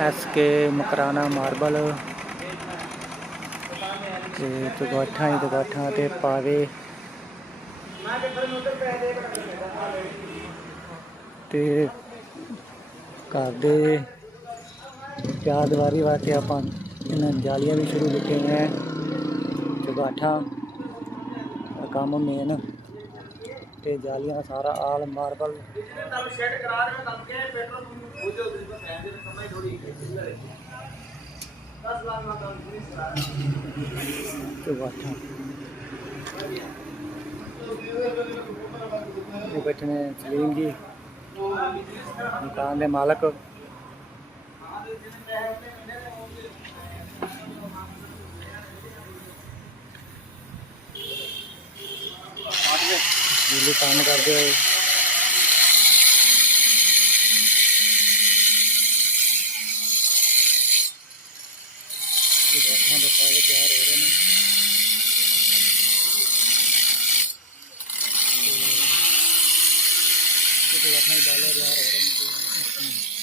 S K ਮਕਰਾਨਾ marble. ਤੇ ਤਗਾਠਾਂ ਹੀ ਤਗਾਠਾਂ ਤੇ ਪਾਵੇ। ਤੇ ਘਰ ਦੇ ਚਾਰ ਵਾਸਤੇ ਆਪਾਂ ਇਹਨਾਂ ਜਾਲੀਆਂ ਵੀ ਸ਼ੁਰੂ ਕੀਤੀਆਂ ਹੈ ਚੁਗਾਠਾਂ ਕੰਮ ਮੇਨ ਤੇ ਜਾਲੀਆਂ ਸਾਰਾ ਆਲ ਮਾਰਬਲ। ਚੁਗਾਠਾਂ ਇਹ ਬੈਠੇ ਨੇ ਸਲੀਮ ਜੀ ਮਕਾਨ ਦੇ ਮਾਲਕ। ਬਿਜਲੀ ਕੰਮ ਕਰਦੇ ਹੋਏ। ਇਹ ਗਾਠਾਂ ਦੇ ਪਾਵੇ ਤਿਆਰ ਹੋ ਰਹੇ ਨੇ ਤੇ ਇਹ ਦੇ ਡਾਲਰ ਤਿਆਰ ਹੋ ਰਹੇ ਨੇ।